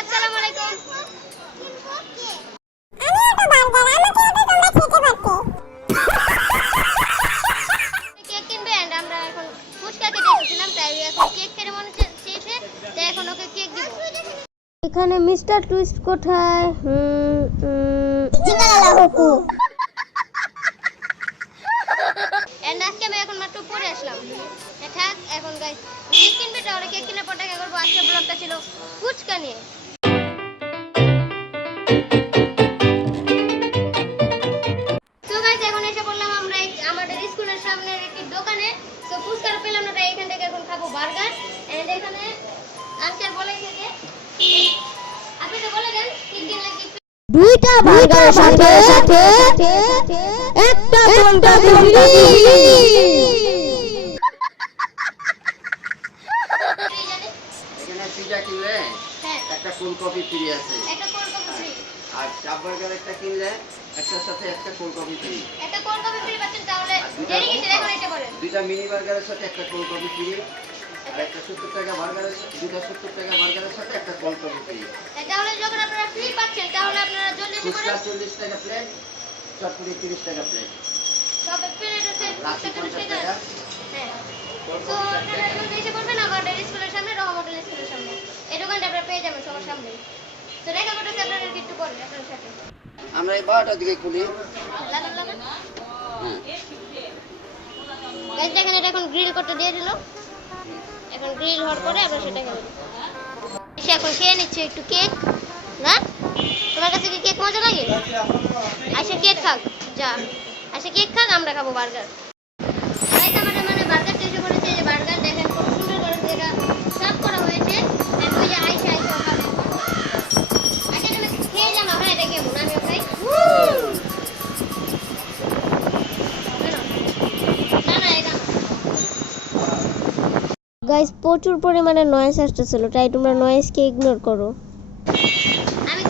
আসসালামু আলাইকুম কেক কিনবে and আমরা এখন ফুচকা খেতে এসেছিলাম তাই এখন কেক খেতে মনে চেয়েছে তাই এখন ওকে কেক দিব এখানে মিস্টার টুইস্ট কোথায় হুম এন্ড আজকে আমি এখন মাত্র পরে আসলাম থাক এখন গাইস কেক কিনবে তাহলে কেক কেনার পর দেখা করব আজকে ব্লগটা ছিল ফুচকা নিয়ে স্কুলের সামনে একটি দোকানে। তো ফুচকা পেলাম না তাই এখান থেকে এখন খাব বার্গার। এন্ড এখানে আঙ্কেল বলে থেকে আপনি তো বলে দেন কি কিনলে কি দুইটা বার্গারের সাথে সাথে একটা কিনলে হ্যাঁ। একটা কোল্ড কফি ফ্রি আছে। একটা কোল্ড কফি ফ্রি আর চাপ বার্গার একটা কিনলে একটার সাথে একটা কোল্ড কফি ফ্রি একটা কোল্ড কফি ফ্রি পাচ্ছেন তাহলে দেরি কিসে এখন এসে বলেন। দুইটা মিনি বার্গারের সাথে একটা কোল্ড কফি ফ্রি আর একটা সত্তর টাকা বার্গারের দুইটা সত্তর টাকা বার্গারের সাথে একটা কোল্ড কফি ফ্রি তাহলে যখন আপনারা ফ্রি পাচ্ছেন তাহলে আপনারা জলদি এসে পড়েন চল্লিশ টাকা প্লেট তিরিশ টাকা প্লেট সব প্লেট আছে লাচি ফুচকা টুচকা পঞ্চাশ টাকা। হ্যাঁ। তো আপনারা জলদি এসে পড়বেন আমাদের স্কুলের সামনে রহম হোটেল স্কুলের সামনে। এই দোকানটা আপনারা পেয়ে যাবেন সবার সামনে তো দেখা করতেছে আপনারা একটু পরে আপনার সাথে। আমরা এই বারোটার দিকে খুলি। হ্যাঁ। দেখেন এটা এখন গ্রিল করতে দিয়ে দিল। এখন গ্রিল হওয়ার পরে আমরা সেটা খাব এসে এখন খেয়ে নিচ্ছে একটু কেক না? তোমার কাছে কি কেক মজা লাগে? আচ্ছা কেক খাক। যা। আচ্ছা কেক খাক, আমরা খাব বার্গার গাইস প্রচুর পরিমাণে নয়েজ আসতেছিল তাই তোমরা নয়েসকে ইগনোর করো। আমি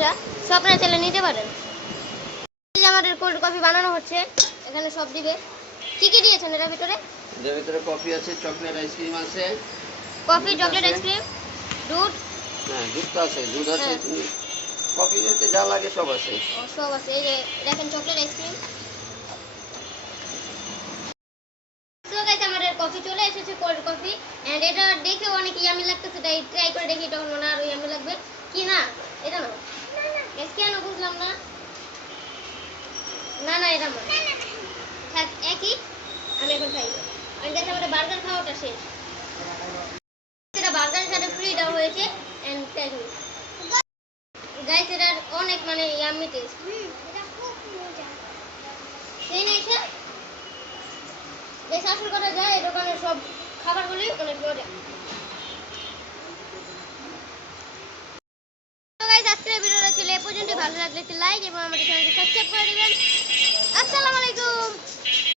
মজা সব আপনারা চাইলে নিতে পারেন। আমাদের কোল্ড কফি বানানো হচ্ছে এখানে সব দিবে। কি কি দিয়েছেন এটার ভিতরে? এর ভিতরে কফি আছে চকলেট আইসক্রিম আছে। কফি চকলেট আইসক্রিম দুধ। হ্যাঁ দুধ আছে দুধ আছে হ্যাঁ। কফি দিতে যা লাগে সব আছে। সব আছে। এই যে দেখেন চকলেট আইসক্রিম আমাদের কফি চলে এসেছে কোল্ড কফি এন্ড এটা দেখে অনেক ইয়ামি লাগতেছে। তাই ট্রাই করে দেখি তখন মনে হয় আরও ইয়ামি লাগবে। কি না? এটা না গাইস কেন বুঝলাম না না থাক একই আমি এখন খাই আমি গাইস আমাদের বার্গার খাওয়াটা শেষ এটা বার্গারের সাথে ফ্রি দেওয়া হয়েছে ট্রাই গাইস এটার অনেক মানে ইয়াম্মি টেস্ট কথা যায় এই দোকানের সব খাবারগুলি অনেক মজা আজকের ভিডিওটা ছিল এ পর্যন্ত ভালো লাগলে একটি লাইক এবং আমাদের চ্যানেলটি সাবস্ক্রাইব করে দিবেন আসসালামু আলাইকুম